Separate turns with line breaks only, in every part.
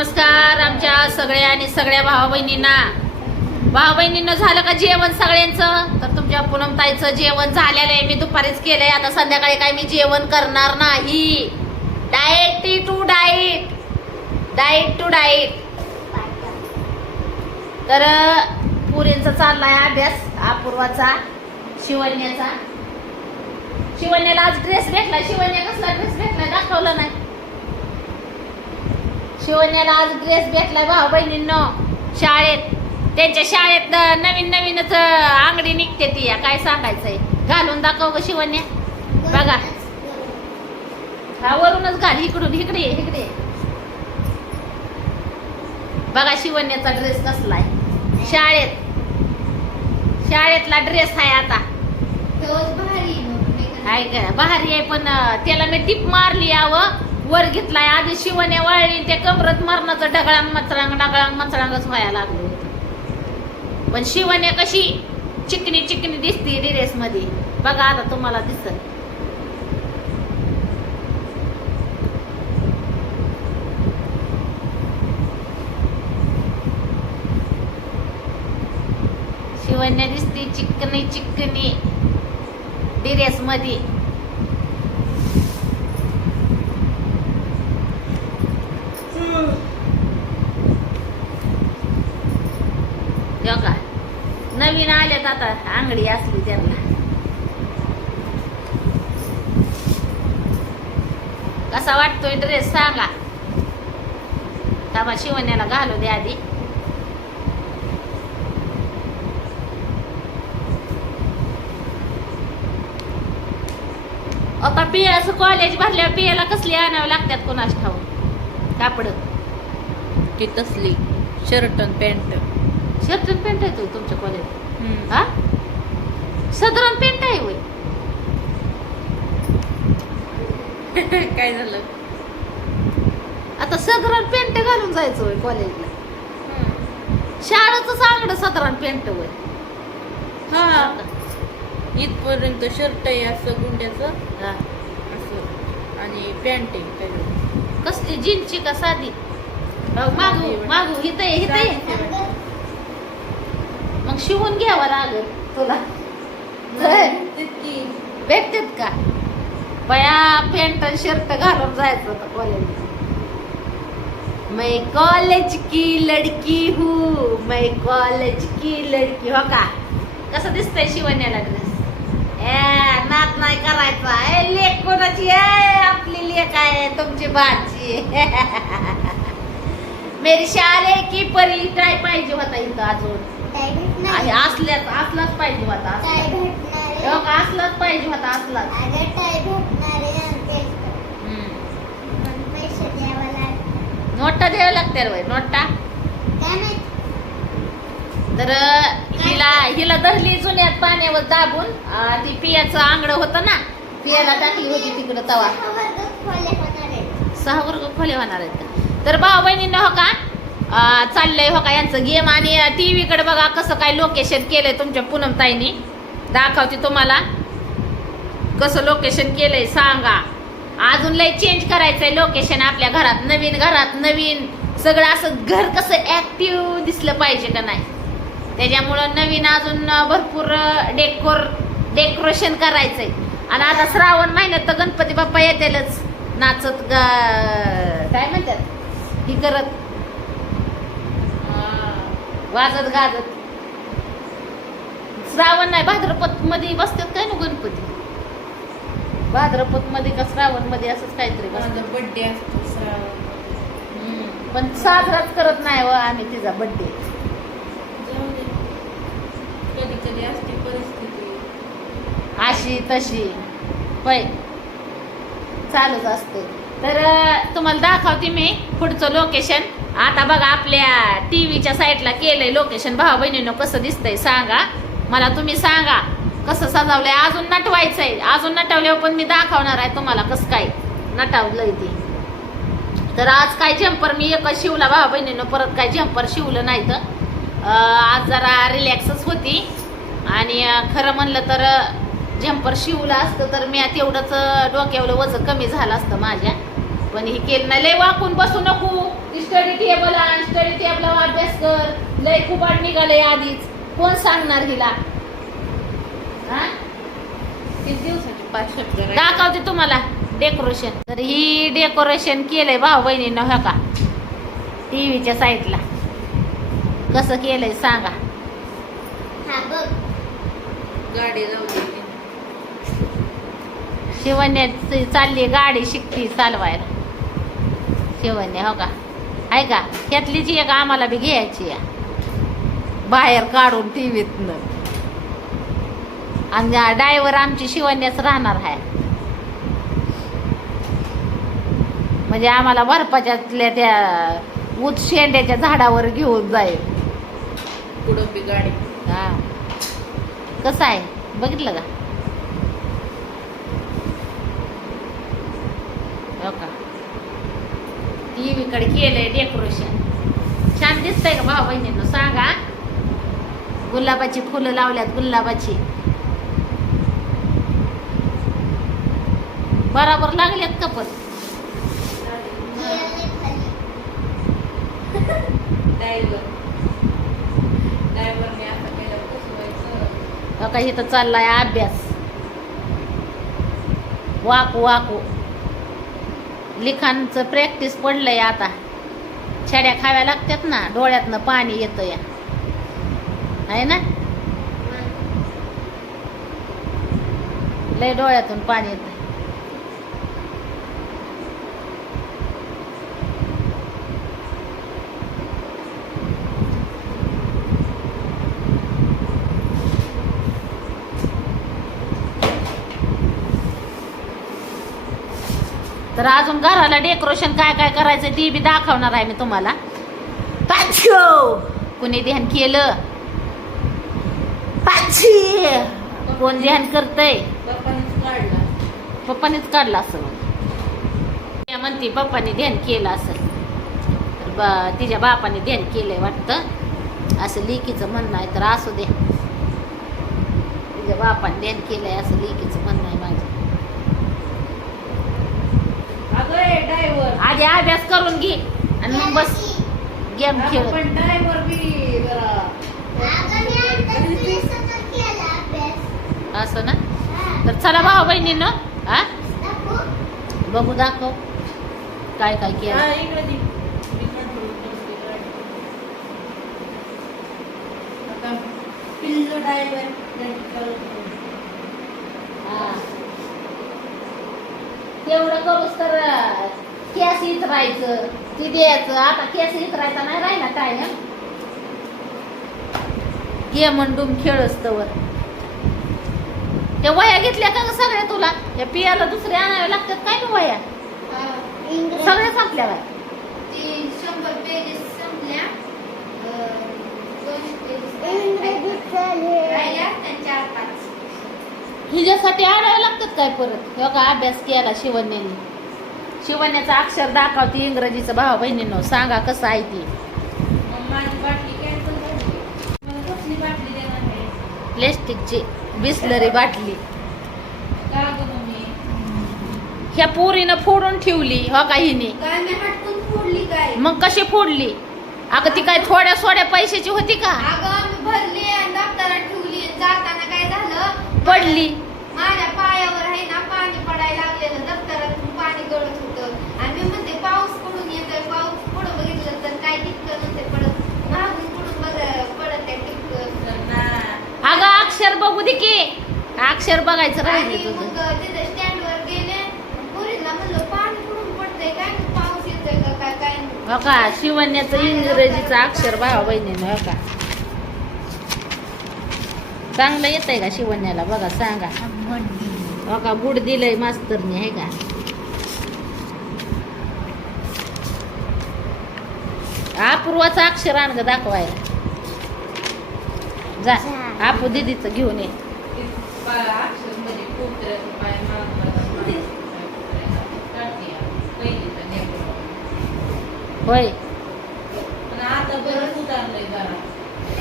नमस्कार आमच्या सगळ्या आणि सगळ्या भावा बहिणींना भावा बहिणींना झालं का जेवण सगळ्यांचं? तर तुमच्या पूनमताईचं जेवण झालेलं आहे. मी दुपारीच केलंय. आता संध्याकाळी काय मी जेवण करणार नाही. Diet to diet diet to diet तर पुरींचा चाललाय अभ्यास. अपूर्वाचा. शिवण्याचा शिवण्याला आज ड्रेस भेटला. शिवण्या कसला ड्रेस भेटला? दाखवलं नाही. शिवण्याला आज ड्रेस भेटलाय भाऊ बहिणींनो. शाळेत. त्यांच्या शाळेत नवीन नवीनच अं, अंगडी निघते ती. या. काय सांगायचंय? घालून दाखव ग शिवण्या. बघा. हा वरूनच घाल. इकडून इकडे इकडे. बघा शिवण्याचा ड्रेस कसला आहे शाळेत. शाळेतला ड्रेस आहे आता. भारी आहे पण त्याला मी टिप मारली यावं वर घेतलाय. आधी शिवने वाळली त्या कमरत मरणाचं ढगळांग मचरांग डगळांग मचरांगच व्हायला लागलं होतं. पण शिवने कशी? चिकनी चिकनी दिसते ड्रेस मध्ये बघा आता तुम्हाला दिसत. शिवण्या दिसते चिकनी चिकनी ड्रेस मध्ये हो का नवीन आल्यात आता अंगडी असली त्यांना. कसा वाटतोय ड्रेस सांगा. थांबा शिवण्याला घालू दे आधी. आता पियाचं कॉलेज भरल्यावर पियाला कसली आणावं लागतात कोणाच ठाऊ कापड.
ती तसली शर्ट आणि पॅन्ट
शर्ट पॅन्ट आहे तो तुमच्या कॉलेज हा साधारण पॅन्ट आहे होय
काय झालं
आता साधारण पॅन्ट घालून जायचं होय कॉलेजला शाळेचं सांगड साधारण पॅन्ट होय
हा इथपर्यंत शर्ट आहे असं गुंड्याचं
हा.
असं आणि पॅन्ट आहे.
कसली जीन्सची का साधी मागू मागू हित आहे मग शिवून घ्यावं लागल तुला.
तितकी
भेटतात का? बया पॅन्ट आणि शर्ट घालून जायचं होतं कॉलेजला मैं कॉलेज की लडकी हूँ मैं कॉलेज की लडकी. हो का? कसं दिसतंय शिवण्याला ड्रेस ए नात नाही करायचा. ए लेख कोणाची? आहे आपली लेख आहे तुमची बाची. मेरी शाळे की परी काय पाहिजे होता इथं अजून. आहे असल्याच असलाच पाहिजे होता. हो असलाच पाहिजे होता असलाच. नोटा द्यावं लागते रे नोटा. तर हिला हिला धरली जुन्यात पाण्यावर दाबून. ती पियाचं आंगड होतं ना पियाला टाकली होती तिकडं तवा. सहा वर्ग खोले होणार आहेत. तर भाऊ बहिणींना हो का? चाललंय हो का यांचं गेम आणि टी व्हीकडे बघा कसं काय लोकेशन केलंय तुमच्या पूनमताईनी दाखवते तुम्हाला. कसं लोकेशन केलंय सांगा. अजून लय चेंज करायचंय लोकेशन आपल्या घरात नवीन घरात नवीन. सगळं असं घर कसं ऍक्टिव्ह दिसलं पाहिजे का नाही? त्याच्यामुळं नवीन अजून भरपूर डेकोर डेकोरेशन करायचंय. आणि आता श्रावण महिन्यात तर गणपती बाप्पा येतीलच. नाचत ग काय म्हणतात? ही करत. वाजत गाजत. श्रावण नाही भाद्रपदमध्ये बसतात काय ना गणपती? भाद्रपदमध्ये का श्रावणमध्ये असंच काहीतरी
असतो श्रावण.
हम्म. पण साजराच करत नाही व आम्ही तिचा बड्डे.
कधी कधी असते परिस्थिती.
अशी तशी. होय. चालूच असते. तर तुम्हाला दाखवते मी पुढचं लोकेशन आता बघा आपल्या टी व्हीच्या साईडला केलंय लोकेशन भाऊ बहिणीनं कसं दिसतंय सांगा. मला तुम्ही सांगा कसं सजावलंय? अजून नटवायचंय. अजून नटवल्यावर पण मी दाखवणार आहे तुम्हाला कसं काय नटवलंय ते. तर आज काय जम्पर मी एकच शिवला भावा बहिणीनं. परत काय जम्पर शिवलं नाही तर. आज जरा रिलॅक्सच होती. आणि खरं म्हणलं तर जम्पर शिवलं असतं तर मी तेवढंच डोक्यावलं वजन कमी झालं असतं माझ्या. पण हे केलं नाही. लय वाकून बसू नको. स्टडी टेबल आण स्टडी टेबलावर अभ्यास कर. लय कुबाड निघाले आधीच. कोण सांगणार हिला? हा? दाखवते तुम्हाला डेकोरेशन तर ही डेकोरेशन केलंय भाऊ बहिणीनं हो का? टीव्हीच्या साईडला. कसं केलंय सांगा.
गाडी
शिवण्याची चालली गाडी शिकती चालवायला. शिवण्या हो का? आहे का? एक आम्हाला बी घ्यायची बाहेर काढून टीव्हीतनं. आणि डायव्हर आमची शिवण्याच राहणार आहे. म्हणजे आम्हाला बर्फाच्यातल्या त्या ऊस शेंड्याच्या झाडावर घेऊन जाईल.
पुढं बी गाडी.
हा. कसं आहे? बघितलं का? हो का? टीव्हीकडे केलंय डेकोरेशन छान दिसतंय का भाऊ बहिणींनो? सांगा. गुलाबाची फुलं लावल्यात गुलाबाची. बराबर लागल्यात का पण?
ड्रायव्हर ड्रायव्हरने आता केलं कसं व्हायचं
आता चाललाय अभ्यास. वाकू वाकू. लिखाणचं प्रॅक्टिस पडलंय आता. छड्या खाव्या लागतात ना डोळ्यातनं पाणी येतं या. आहे ना? लय डोळ्यातून पाणी येतं. तर अजून घराला डेकोरेशन काय काय करायचं ते बी दाखवणार आहे मी तुम्हाला. कुणी ध्यान केलं? पाची कोण ध्यान करतय?
पप्पानेच काढला
काढलं असं त्या म्हणते पप्पाने ध्यान केलं असेल. तर बा तिच्या बापाने ध्यान केलंय वाटतं. असं लेकीचं म्हणणं आहे तर असू दे. तिच्या बापाने ध्यान केलंय असं लेकीचं म्हणणं आहे माझं
अगं ड्रायव्हर
आधी अभ्यास करून घे आणि मग बस गेम खेळ.
पण ड्रायव्हर बी जरा
असं ना? तर चला भाऊ बहिणीनं हा बघू दाखव काय काय केलं.
पिल्लू.
तेवढं करूस तर केस इतरायचं ती द्यायचं. आता केस इतरायचा नाही राहिला टाइम घे म्हणून खेळच तवर. त्या वया घेतल्या का सगळ्या तुला? या पियाला दुसऱ्या आणाव्या लागतात काय ना वया? सगळ्या संपल्या
पाच.
हिच्यासाठी आणाव्या लागतात काय परत? हे का अभ्यास केला शिवण्याने शिवण्याचं अक्षर दाखवते इंग्रजीचं भाऊ बहिणीनं सांगा कसं आहे ती. प्लॅस्टिकची बिस्लरी बाटली. ह्या पोरीनं फोडून ठेवली हो का हिने?
काय मी हटकून फोडली काय?
मग कशी फोडली? अगं ती काय थोड्या सोड्या पैशाची होती का?
भरली ठेवली जाताना काय झालं?
पडली.
माझ्या पायावर आहे ना पाणी पडायला लागलेलं दप्तरातून पाणी गळत होतं आणि मी म्हणते पाऊस पडून येतोय पाऊस पुढं बघितलं तर काय टिपकं नव्हते पडत मागून पुढून बघ पडत आहे टिपकं
तर ना
अगं अक्षर बघू दे की. अक्षर बघायचं राहिलं तुझं
काय नाही.
हो का? शिवण्याचं इंग्रजीचं अक्षर भावा बहिणीनं हो का? चांगलं येतंय का शिवण्याला? बघा सांगा. हो का? बुड दिलंय मास्तरने आहे का? अपूर्वाचं अक्षर आण दाखवायला. जा. आपू दिदीचं घेऊन ये. होय.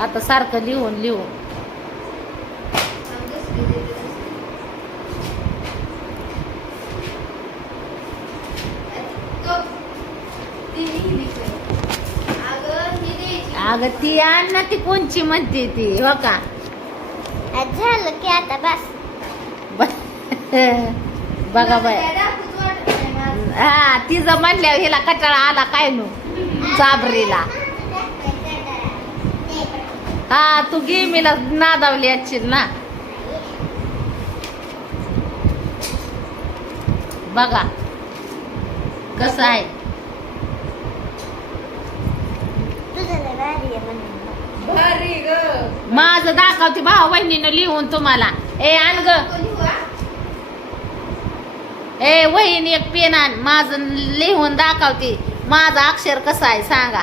आता
सारखं लिहून लिहून
आणि दुसरी दिली दुसरी. तो ती लिहिली काय?
अगं ती अण्णा ती कोणची म्हणते ती हो का?
झालं की आता बस.
बघा बाय. हा तिचं म्हणल्यावर हिला कटाळा आला काय नु? चाबरीला. हा तू गेमीला नादावली असशील ना. बघा. कसं आहे?
भारी ग
माझं दाखवते भाऊ बहिणीनं लिहून तुम्हाला. ए आण ग? ए वहीन एक पेन आण. माझं लिहून दाखवते माझं अक्षर कसं आहे सांगा.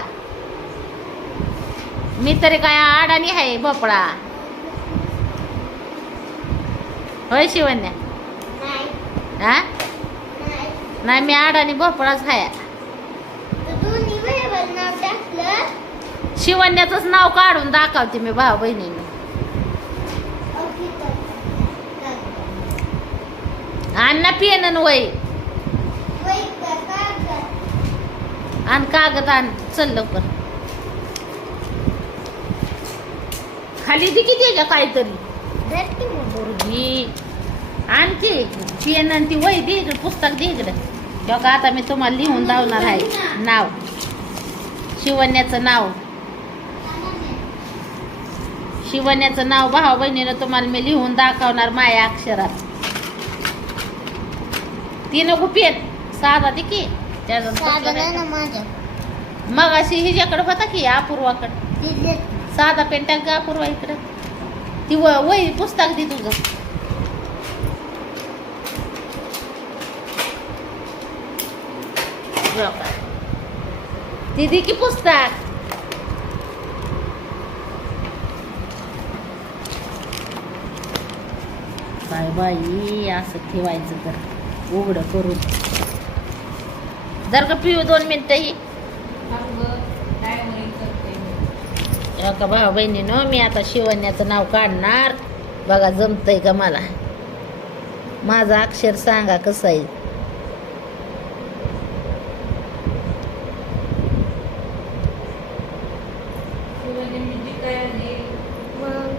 मी तरी काय अडाणी आहे भोपळा. होय शिवण्या?
नाही,
हा?
नाही.
मी अडाणी भोपळाच आहे
तू दोन्ही बरोबर नाव टाकलं
शिवण्याचंच नाव काढून दाखवते मी भाऊ बहिणीने.
ओके कर.
आण पेन आणि
कागद.
आण कागद आण चल लवकर. खाली दे किती का काहीतरी?
धर
आणखी पेन आणि ती वय दे इकडे पुस्तक दे इकडे. तेव्हा आता मी तुम्हाला लिहून लावणार आहे. नाव. शिवण्याचं नाव. शिवण्याचं नाव भाऊ बहिणीनं तुम्हाला मी लिहून दाखवणार माया अक्षरात. ती नको पेन साधा दे की. मग अशी हिच्याकडे होता की अपूर्वाकडे? साधा पेन टाक का अपूर्वा इकडं? ती वही पुस्तक दे तुझं. ती दे की पुस्तक. काय बाई असं ठेवायचं तर. उघडं करून. जर का पिऊ दोन मिनिटं ही. एका भाऊ बहिणीनं मी आता शिवण्याचं नाव काढणार. बघा जमतंय का मला? माझं अक्षर सांगा कसं आहे
शिवाजी मी जी काय आहे
मग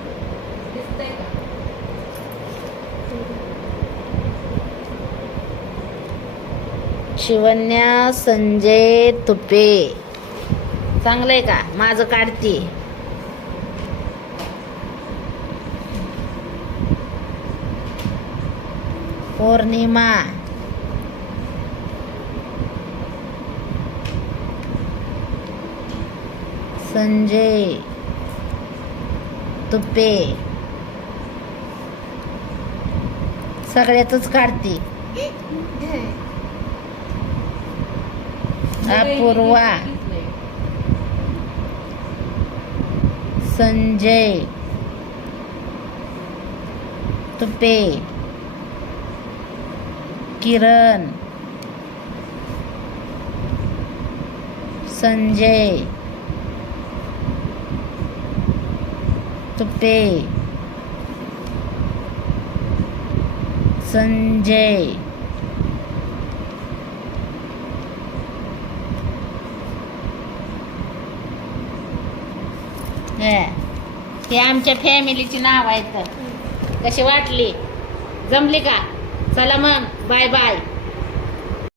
दिसतंय का
शिवन्या संजय तुपे. चांगलंय का? माझं काढती. पौर्णिमा. संजय तुपे. सगळ्यातच काढते. अपूर्वा संजय तुपे किरण संजय तुपे संजय हे आमच्या फॅमिलीची नाव आहेत कशी वाटली? जमली का? चला मग बाय बाय